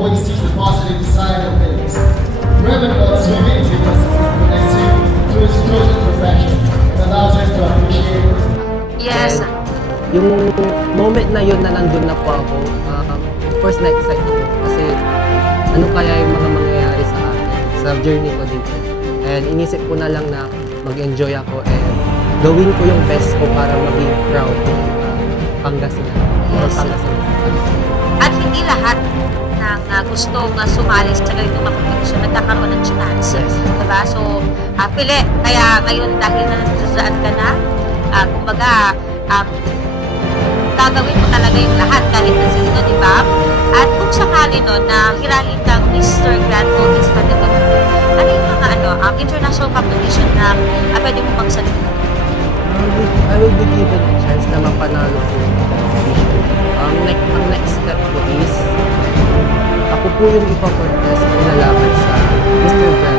always sees the positive side of things. Driven by swimming because when I swim through his chosen profession, it allows him to appreciate. Yes. Yung moment na yun na nandun na po ako, of course na-excite ako kasi ano kaya yung mga mangyayari sa akin, sa journey ko dito. And inisip ko na lang na mag-enjoy ako and gawin ko yung best ko para maging proud ng Pangasinan. Yes. Pangasinan. At hindi lahat ng gustong sumali sa ganitong competition nagkakaroon ng chance. Yes. Diba? So, pili. Kaya ngayon dahil na nandiyan ka na, kumbaga, gagawin mo talaga yung lahat kahit na sino, di ba? At kung sakali no, na hirahin kang Mr. Grand Bautista de Bogotá, ano yung mga international competition na pwede mo magsalita? I will be given a chance na mapanalo ko yung competition. Ang next step ko is ako po yung ipakontest ko na laban sa Mr. Grand